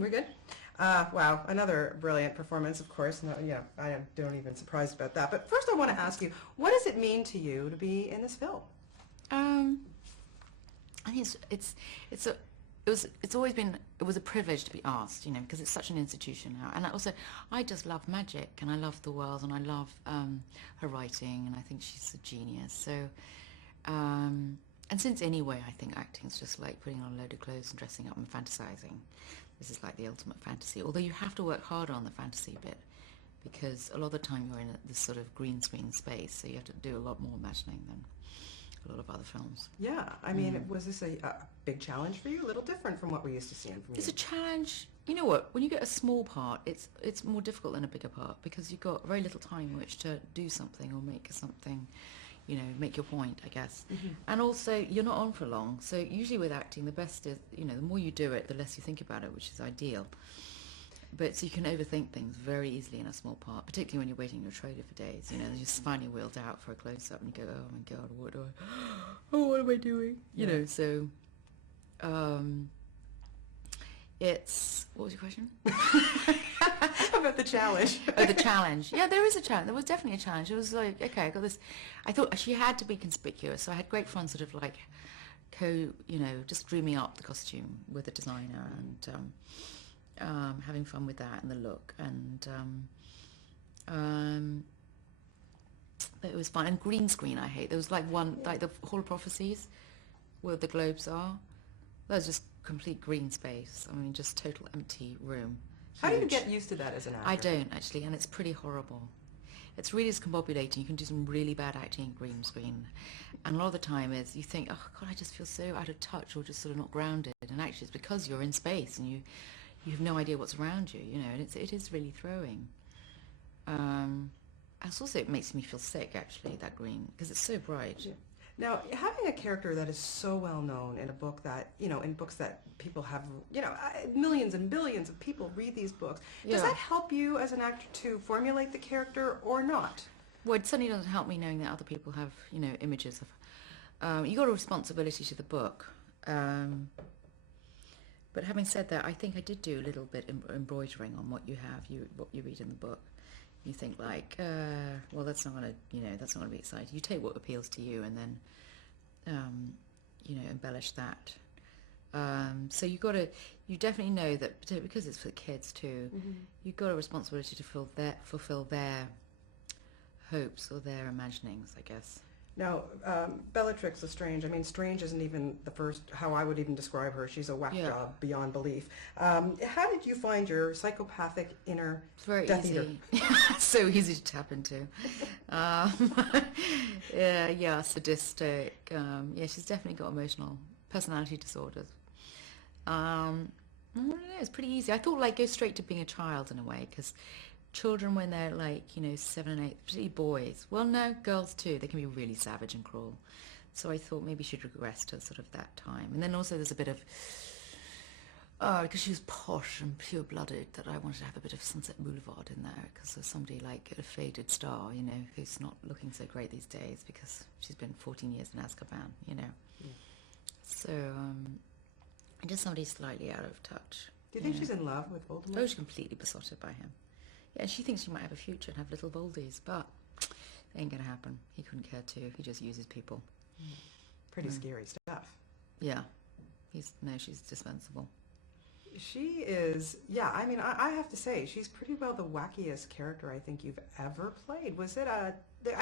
We're good. Wow, another brilliant performance, of course. No, yeah, I don't even surprised about that. But first, I want to ask you, what does it mean to you to be in this film? I think it's always been, it was a privilege to be asked, you know, because it's such an institution now. And I just love magic, and I love the world, and I love her writing, and I think she's a genius. So, and since anyway, I think acting's just like putting on a load of clothes and dressing up and fantasizing. This is like the ultimate fantasy, although you have to work harder on the fantasy bit, because a lot of the time you're in this sort of green screen space, so you have to do a lot more imagining than a lot of other films. Yeah, I mean, was this a big challenge for you? A little different from what we're used to seeing from you? It's a challenge. You know what? When you get a small part, it's more difficult than a bigger part, because you've got very little time in which to do something or make something, you know, make your point, I guess. And also, you're not on for long. So usually with acting, the best is, you know, the more you do it, the less you think about it, which is ideal. But so you can overthink things very easily in a small part, particularly when you're waiting in your trailer for days. You know, you're just finally wheeled out for a close-up and you go, oh my God, what am I doing? You know, so it's, what was your question? About the challenge. Oh, the challenge. Yeah, there is a challenge. There was definitely a challenge. It was like, okay, I got this. I thought she had to be conspicuous, so I had great fun sort of like you know, just dreaming up the costume with the designer and having fun with that and the look, and but it was fun. And green screen I hate. There was like one, like the Hall of Prophecies where the globes are. That was just complete green space. I mean, just total empty room. How do you get used to that as an actor? I don't, actually, and it's pretty horrible. It's really discombobulating. You can do some really bad acting in green screen. And a lot of the time is you think, oh God, I just feel so out of touch or just sort of not grounded. And actually it's because you're in space and you have no idea what's around you, you know, and it is really throwing. Also, it makes me feel sick, actually, that green, because it's so bright. Yeah. Now, having a character that is so well known in a book that, you know, in books that people have, you know, millions and billions of people read these books, does that help you as an actor to formulate the character or not? Well, it certainly doesn't help me knowing that other people have, you know, images of. You got a responsibility to the book. But having said that, I think I did do a little bit embroidering on what you have, what you read in the book. You think like, well, that's not going to, you know, that's not going to be exciting. You take what appeals to you and then, you know, embellish that. So you definitely know that, because it's for the kids too, you've got a responsibility to fulfill their hopes or their imaginings, I guess. Now, Bellatrix Lestrange, I mean, Strange isn't even the first, how I would even describe her. She's a whack job beyond belief. How did you find your psychopathic inner Death Eater? So easy to tap into. Yeah, sadistic. Yeah, she's definitely got emotional personality disorders. I don't know, it's pretty easy. I thought, like, go straight to being a child in a way, because children, when they're like, you know, 7 and 8, particularly boys, well, no, girls too, they can be really savage and cruel. So I thought maybe she'd regress to sort of that time. And then also there's a bit of, because she was posh and pure-blooded, that I wanted to have a bit of Sunset Boulevard in there, because there's somebody like a faded star, you know, who's not looking so great these days because she's been 14 years in Azkaban, you know. So just somebody slightly out of touch. Do you think she's in love with Voldemort? Oh, she's completely besotted by him. Yeah, she thinks she might have a future and have little Voldies, but it ain't gonna happen. He couldn't care to. He just uses people. Pretty scary stuff. Yeah. She's dispensable. She is, yeah, I mean, I have to say, she's pretty well the wackiest character I think you've ever played. Was it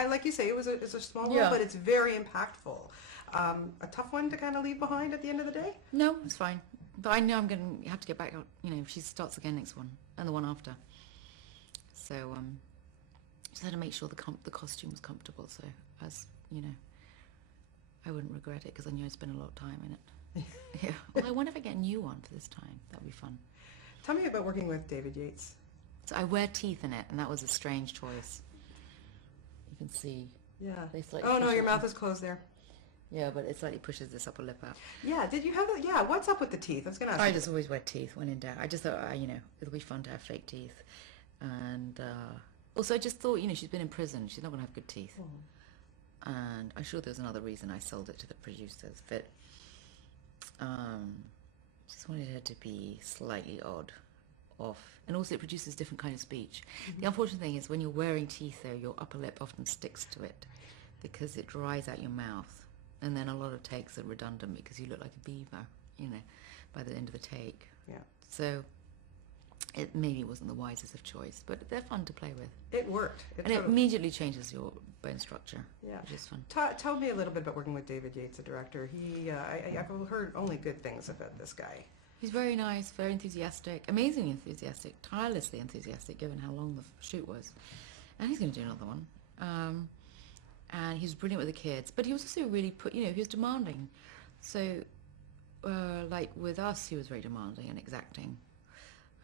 like you say, it was a small role, but it's very impactful. A tough one to kind of leave behind at the end of the day? No, it's fine. But I know I'm going to have to get back, you know, she starts again next one, and the one after. So, just had to make sure the costume was comfortable, so, as, you know, I wouldn't regret it, because I knew I'd spent a lot of time in it. Yeah. Well, I wonder if I get a new one for this time. That'd be fun. Tell me about working with David Yates. So I wear teeth in it, and that was a strange choice. You can see. Yeah. Oh, no, your mouth is closed there. Yeah, but it slightly pushes this upper lip out. Yeah, did you have that? Yeah, what's up with the teeth? I was going to ask I just always wear teeth when in doubt. I just thought, you know, it'll be fun to have fake teeth. And also I just thought, you know, she's been in prison. She's not going to have good teeth. And I'm sure there was another reason I sold it to the producers. But Just wanted her to be slightly odd, off. And also it produces different kind of speech. The unfortunate thing is when you're wearing teeth, though, your upper lip often sticks to it because it dries out your mouth. And then a lot of takes are redundant because you look like a beaver, by the end of the take. Yeah. So it maybe wasn't the wisest of choice, but they're fun to play with. It worked. It immediately changes your bone structure, which is fun. Tell me a little bit about working with David Yates, the director. I've heard only good things about this guy. He's very nice, very enthusiastic, amazingly enthusiastic, tirelessly enthusiastic, given how long the shoot was. And he's going to do another one. And he was brilliant with the kids, but he was also really he was demanding. So, like with us, he was very demanding and exacting.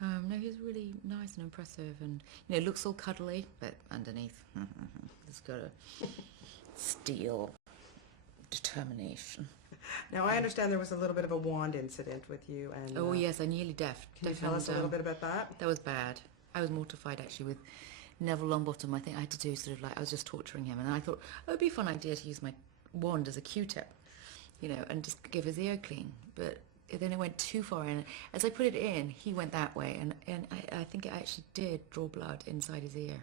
No, he was really nice and impressive, and looks all cuddly, but underneath, he's got a steel determination. Now, I understand there was a little bit of a wand incident with you, and oh yes, I nearly deaf. Can you tell us a little bit about that? That was bad. I was mortified actually with Neville Longbottom. I think I had to do I was just torturing him, and I thought it would be a fun idea to use my wand as a Q-tip, and just give his ear clean, but then it went too far in. As I put it in, he went that way, and I think it actually did draw blood inside his ear.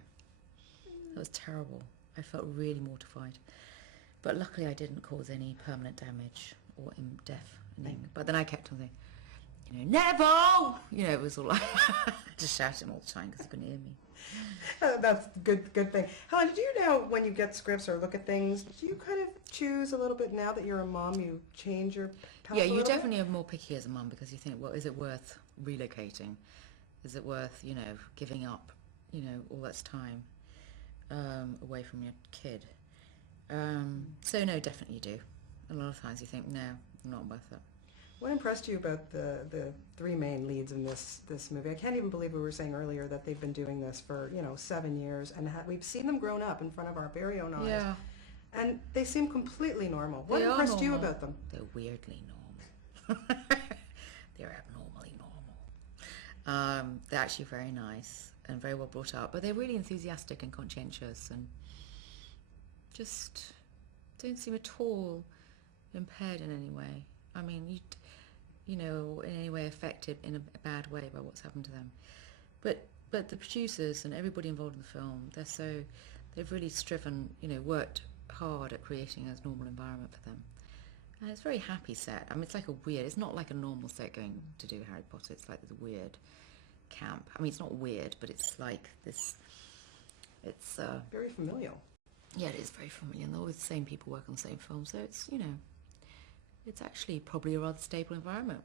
That was terrible. I felt really mortified. But luckily I didn't cause any permanent damage or deafening. But then I kept on saying, Neville! It was all like, just shouting all the time because he couldn't hear me. That's good thing. Helen, do you now, when you get scripts or look at things, do you kind of choose a little bit now that you're a mom, you change your palette? Yeah, you definitely are more picky as a mom because you think, well, is it worth relocating? Is it worth, giving up, all that time away from your kid? So no, definitely you do. A lot of times you think, no, not worth it. What impressed you about the three main leads in this movie? I can't even believe we were saying earlier that they've been doing this for 7 years, and we've seen them grown up in front of our very own eyes. Yeah. And they seem completely normal. What impressed you about them? They're weirdly normal. They're abnormally normal. They're actually very nice and very well brought up, but they're really enthusiastic and conscientious and just don't seem at all impaired in any way. I mean, in any way affected in a bad way by what's happened to them. But the producers and everybody involved in the film, they've really striven, worked hard at creating a normal environment for them. And it's a very happy set. I mean, it's not like a normal set going to do Harry Potter. It's like this weird camp. I mean, it's not weird, but it's like this, it's... very familial. Yeah, it is very familiar, and always the same people work on the same film, so it's, it's actually probably a rather stable environment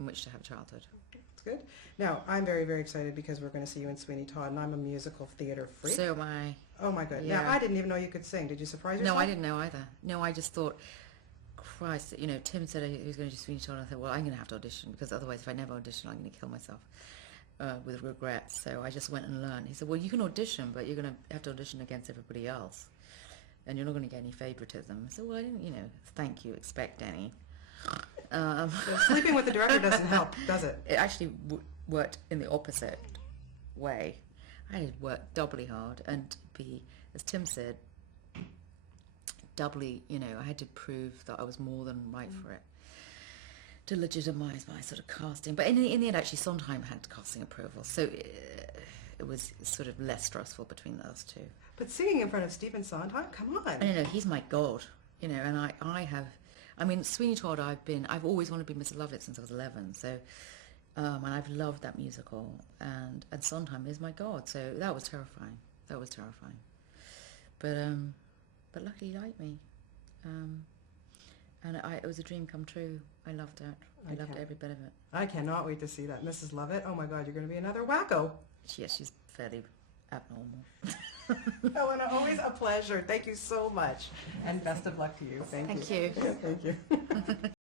in which to have childhood. That's good. Now, I'm very, very excited because we're going to see you in Sweeney Todd, and I'm a musical theatre freak. So am I. Oh my God. Yeah. Now, I didn't even know you could sing. Did you surprise yourself? No, I didn't know either. No, I just thought, Christ, Tim said he was going to do Sweeney Todd, and I thought, well, I'm going to have to audition, because otherwise if I never audition, I'm going to kill myself with regret. So I just went and learned. He said, well, you can audition, but you're going to have to audition against everybody else, and you're not going to get any favoritism. So, well, I didn't, thank you, expect any. So sleeping with the director doesn't help, does it? It actually worked in the opposite way. I had to work doubly hard and be, as Tim said, doubly, I had to prove that I was more than right for it, to legitimise my sort of casting. But in the end, actually, Sondheim had casting approval, so it was sort of less stressful between those two. But singing in front of Stephen Sondheim, come on. I know, he's my god, and I mean, Sweeney Todd, I've always wanted to be Mr. Lovett since I was 11, so, and I've loved that musical, and Sondheim is my god, so that was terrifying. But luckily he liked me, and it was a dream come true. I loved it. I loved every bit of it. I cannot wait to see that. Mrs. Lovett, oh my God, you're going to be another wacko. Yes, she's fairly abnormal. Helena, always a pleasure. Thank you so much. And best of luck to you. Thank you. Thank you. Yeah, thank you.